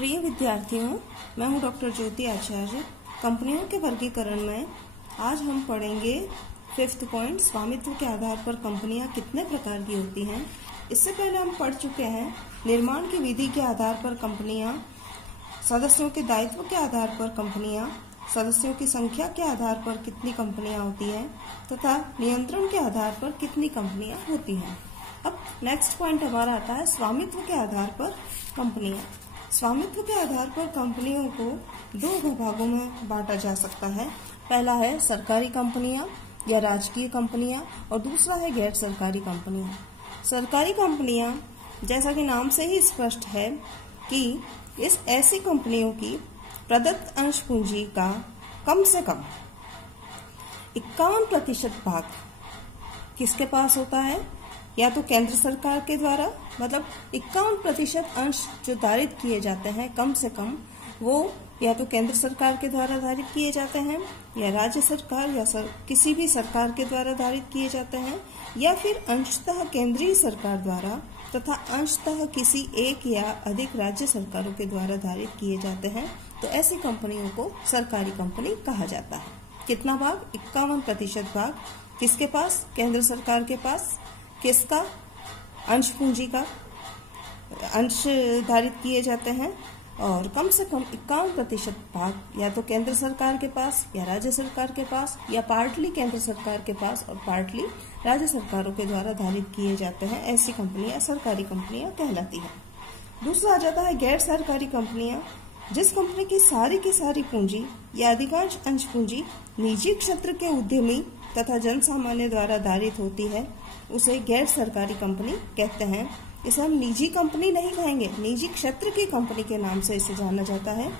प्रिय विद्यार्थियों, मैं हूं डॉक्टर ज्योति आचार्य। कंपनियों के वर्गीकरण में आज हम पढ़ेंगे 5th पॉइंट, स्वामित्व के आधार पर कंपनियां कितने प्रकार की होती हैं। इससे पहले हम पढ़ चुके हैं निर्माण की विधि के आधार पर कंपनियां, सदस्यों के दायित्व के आधार पर कंपनियां, सदस्यों की संख्या के आधार पर कितनी कंपनियां होती हैं तथा नियंत्रण के आधार पर कितनी कंपनियां होती हैं। अब नेक्स्ट पॉइंट हमारा आता है स्वामित्व के आधार पर कंपनियां। स्वामित्व के आधार पर कंपनियों को दो भागों में बांटा जा सकता है। पहला है सरकारी कंपनियां या राजकीय कंपनियां और दूसरा है गैर सरकारी कंपनियां। सरकारी कंपनियां, जैसा कि नाम से ही स्पष्ट है कि इस ऐसी कंपनियों की प्रदत्त अंश पूंजी का कम से कम 51% भाग किसके पास होता है, या तो केंद्र सरकार के द्वारा, मतलब 51% अंश जो धारित किए जाते हैं कम से कम, वो या तो केंद्र सरकार के द्वारा धारित किए जाते हैं या राज्य सरकार या किसी भी सरकार के द्वारा धारित किए जाते हैं, या फिर अंशतः केंद्रीय सरकार द्वारा तथा अंशतः किसी एक या अधिक राज्य सरकारों के द्वारा धारित किए जाते हैं। तो ऐसी कंपनियों को सरकारी कंपनी कहा जाता है। कितना भाग? 51% भाग किसके पास? केंद्र सरकार के पास। किसका? अंश पूंजी का अंश धारित किए जाते हैं और कम से कम 51% भाग या तो केंद्र सरकार के पास या राज्य सरकार के पास या पार्टली केंद्र सरकार के पास और पार्टली राज्य सरकारों के द्वारा धारित किए जाते हैं। ऐसी कंपनियां सरकारी कंपनियां कहलाती हैं। दूसरा आ जाता है गैर सरकारी कंपनियां। जिस कंपनी की सारी पूंजी या अधिकांश अंश पूंजी निजी क्षेत्र के उद्यमी तथा जनसामान्य द्वारा धारित होती है, उसे गैर सरकारी कंपनी कहते हैं। इसे हम निजी कंपनी नहीं कहेंगे, निजी क्षेत्र की कंपनी के नाम से इसे जाना जाता है।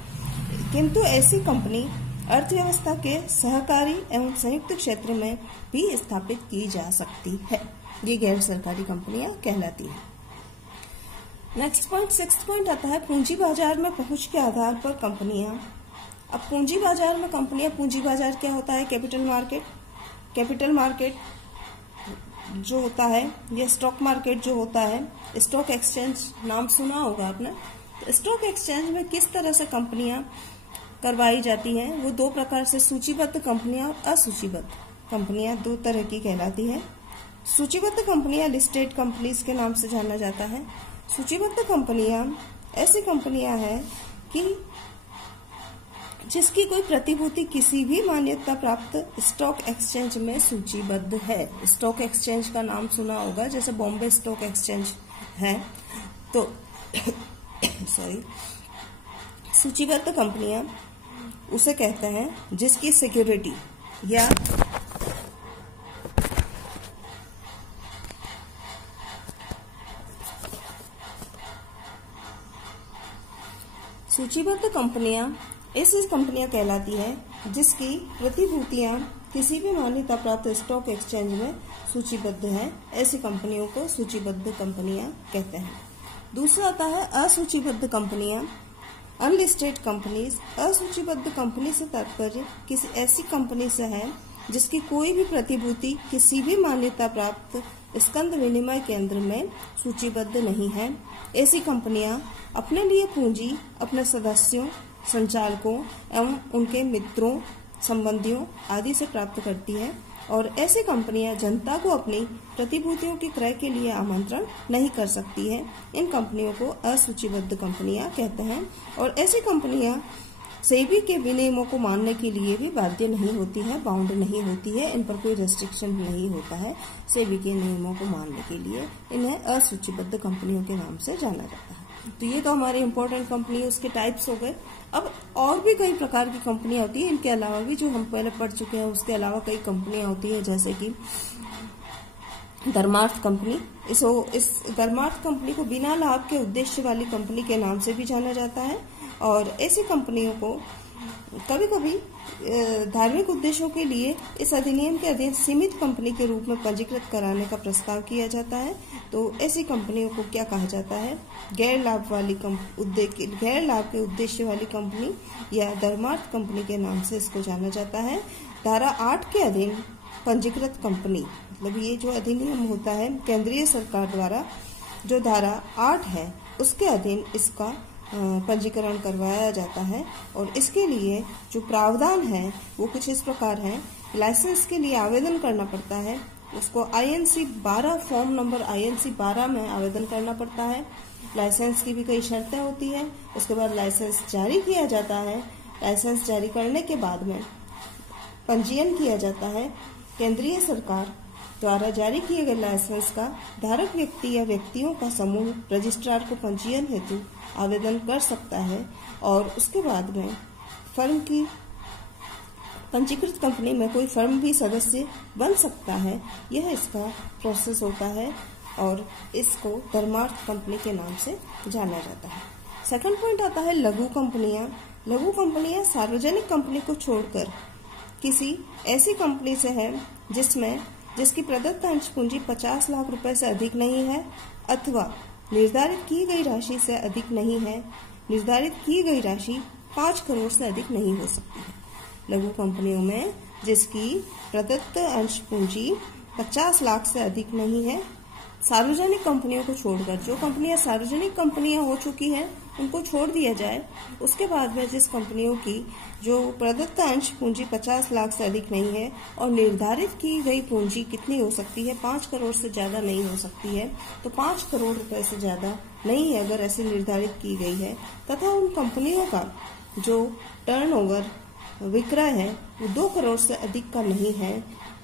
किंतु ऐसी कंपनी अर्थव्यवस्था के सहकारी एवं संयुक्त क्षेत्र में भी स्थापित की जा सकती है। ये गैर सरकारी कंपनियां कहलाती हैं। नेक्स्ट पॉइंट, 6th पॉइंट आता है पूंजी बाजार में पहुंच के आधार पर कंपनियां। अब पूंजी बाजार में कंपनियां, पूंजी बाजार क्या होता है? Capital market. कैपिटल मार्केट जो होता है, ये स्टॉक मार्केट जो होता है, स्टॉक एक्सचेंज नाम सुना होगा आपने। तो स्टॉक एक्सचेंज में किस तरह से कंपनियां करवाई जाती हैं? वो दो प्रकार से, सूचीबद्ध कंपनियां और असूचीबद्ध कंपनियां, दो तरह की कहलाती है। सूचीबद्ध कंपनियां लिस्टेड कंपनीज के नाम से जाना जाता है। सूचीबद्ध कंपनियां ऐसी कंपनियां हैं कि जिसकी कोई प्रतिभूति किसी भी मान्यता प्राप्त स्टॉक एक्सचेंज में सूचीबद्ध है। स्टॉक एक्सचेंज का नाम सुना होगा, जैसे बॉम्बे स्टॉक एक्सचेंज है। तो सूचीबद्ध कंपनियां उसे कहते हैं जिसकी सिक्योरिटी या सूचीबद्ध कंपनियां ऐसी कंपनियां कहलाती है जिसकी प्रतिभूतियां किसी भी मान्यता प्राप्त स्टॉक एक्सचेंज में सूचीबद्ध है। ऐसी कंपनियों को सूचीबद्ध कंपनियां कहते हैं। दूसरा आता है असूचीबद्ध कंपनियां, अनलिस्टेड कंपनीज। असूचीबद्ध कंपनी से तात्पर्य किसी ऐसी कंपनी से है जिसकी कोई भी प्रतिभूति किसी भी मान्यता प्राप्त स्कंद विनिमय केंद्र में सूचीबद्ध नहीं है। ऐसी कंपनियां अपने लिए पूंजी अपने सदस्यों, संचालकों एवं उनके मित्रों, संबंधियों आदि से प्राप्त करती है और ऐसी कंपनियां जनता को अपनी प्रतिभूतियों के क्रय के लिए आमंत्रण नहीं कर सकती है। इन कंपनियों को असूचीबद्ध कंपनियां कहते हैं और ऐसी कंपनियां सेबी के विनियमों को मानने के लिए भी बाध्य नहीं होती है, बाउंड नहीं होती है। इन पर कोई रेस्ट्रिक्शन नहीं होता है सेबी के नियमों को मानने के लिए। इन्हें असूचीबद्ध कंपनियों के नाम से जाना जाता है। तो ये तो हमारे इम्पोर्टेंट कंपनी, उसके टाइप्स हो गए। अब और भी कई प्रकार की कंपनियां होती हैं, इनके अलावा भी, जो हम पहले पढ़ चुके हैं उसके अलावा कई कंपनियां होती हैं, जैसे कि धर्मार्थ कंपनी। इस धर्मार्थ कंपनी को बिना लाभ के उद्देश्य वाली कंपनी के नाम से भी जाना जाता है और ऐसी कंपनियों को कभी कभी धार्मिक उद्देश्यों के लिए इस अधिनियम के अधीन सीमित कंपनी के रूप में पंजीकृत कराने का प्रस्ताव किया जाता है। तो ऐसी कंपनियों को क्या कहा जाता है? गैर लाभ के उद्देश्य वाली कंपनी या धर्मार्थ कंपनी के नाम से इसको जाना जाता है। धारा 8 के अधीन पंजीकृत कंपनी, मतलब ये जो अधिनियम होता है केंद्रीय सरकार द्वारा, जो धारा 8 है उसके अधीन इसका पंजीकरण करवाया जाता है। और इसके लिए जो प्रावधान है वो कुछ इस प्रकार है। लाइसेंस के लिए आवेदन करना पड़ता है, उसको INC 12 फॉर्म नंबर INC 12 में आवेदन करना पड़ता है। लाइसेंस की भी कई शर्तें होती है। उसके बाद लाइसेंस जारी किया जाता है। लाइसेंस जारी करने के बाद में पंजीयन किया जाता है। केंद्रीय सरकार द्वारा जारी किए गए लाइसेंस का धारक व्यक्ति या व्यक्तियों का समूह रजिस्ट्रार को पंजीयन हेतु आवेदन कर सकता है। और उसके बाद में फर्म की पंजीकृत कंपनी में कोई फर्म भी सदस्य बन सकता है। यह इसका प्रोसेस होता है और इसको धर्मार्थ कंपनी के नाम से जाना जाता है। सेकंड पॉइंट आता है लघु कंपनियां। लघु कंपनियां सार्वजनिक कंपनी को छोड़कर किसी ऐसी कंपनी से है जिसकी प्रदत्त अंश पूंजी 50 लाख रुपए से अधिक नहीं है अथवा निर्धारित की गई राशि से अधिक नहीं है। निर्धारित की गई राशि 5 करोड़ से अधिक नहीं हो सकती है। लघु कंपनियों में जिसकी प्रदत्त अंश पूंजी 50 लाख से अधिक नहीं है, सार्वजनिक कंपनियों को छोड़कर, जो कंपनियां सार्वजनिक कंपनियां हो चुकी हैं उनको छोड़ दिया जाए। उसके बाद में जिस कंपनियों की जो प्रदत्त अंश पूंजी 50 लाख से अधिक नहीं है और निर्धारित की गई पूंजी कितनी हो सकती है, 5 करोड़ से ज्यादा नहीं हो सकती है, तो 5 करोड़ रुपए से ज्यादा नहीं है अगर ऐसे निर्धारित की गई है, तथा उन कंपनियों का जो टर्नओवर विक्रय है वो 2 करोड़ से अधिक का नहीं है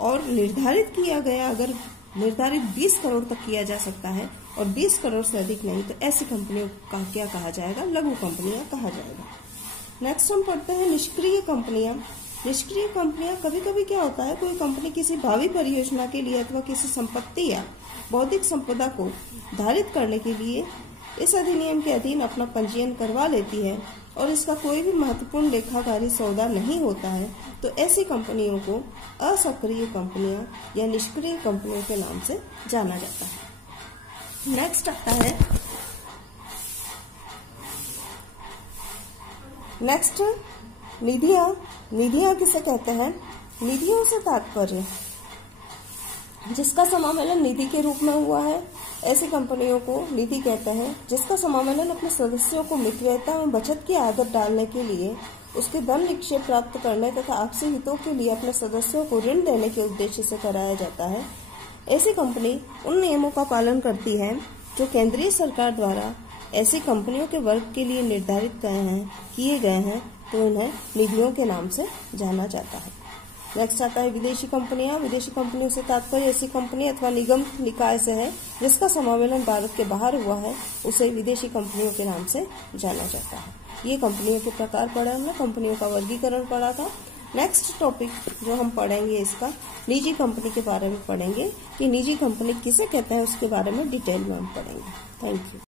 और निर्धारित किया गया अगर निर्धारित 20 करोड़ तक किया जा सकता है और 20 करोड़ से अधिक नहीं, तो ऐसी कंपनियों का क्या कहा जाएगा? लघु कंपनियां कहा जाएगा। नेक्स्ट हम पढ़ते हैं निष्क्रिय कंपनियां। निष्क्रिय कंपनियां कभी कभी क्या होता है, कोई कंपनी किसी भावी परियोजना के लिए अथवा किसी संपत्ति या बौद्धिक संपदा को धारित करने के लिए इस अधिनियम के अधीन अपना पंजीयन करवा लेती है और इसका कोई भी महत्वपूर्ण लेखाकारी सौदा नहीं होता है, तो ऐसी कंपनियों को असक्रिय कंपनियां या निष्क्रिय कंपनियों के नाम से जाना जाता है। नेक्स्ट आता है निधियां। निधियां किसे कहते हैं? निधियों से तात्पर्य जिसका समामेलन निधि के रूप में हुआ है, ऐसी कंपनियों को निधि कहते हैं। जिसका समामेलन अपने सदस्यों को मितव्ययिता में बचत की आदत डालने के लिए, उसके धन निक्षेप प्राप्त करने तथा आपसी हितों के लिए अपने सदस्यों को ऋण देने के उद्देश्य से कराया जाता है। ऐसी कंपनी उन नियमों का पालन करती है जो केंद्रीय सरकार द्वारा ऐसी कंपनियों के वर्ग के लिए निर्धारित किए गए हैं, तो उन्हें निधियों के नाम से जाना जाता है। नेक्स्ट आता है विदेशी कंपनियां। विदेशी कंपनियों से तात्पर्य ऐसी कंपनी अथवा निगम निकाय से है जिसका समावेशन भारत के बाहर हुआ है, उसे विदेशी कंपनियों के नाम से जाना जाता है। ये कंपनियों के प्रकार पढ़ा हमने, कंपनियों का वर्गीकरण पढ़ा था। नेक्स्ट टॉपिक जो हम पढ़ेंगे इसका निजी कंपनी के बारे में पढ़ेंगे कि निजी कंपनी किसे कहते हैं, उसके बारे में डिटेल में हम पढ़ेंगे। Thank you.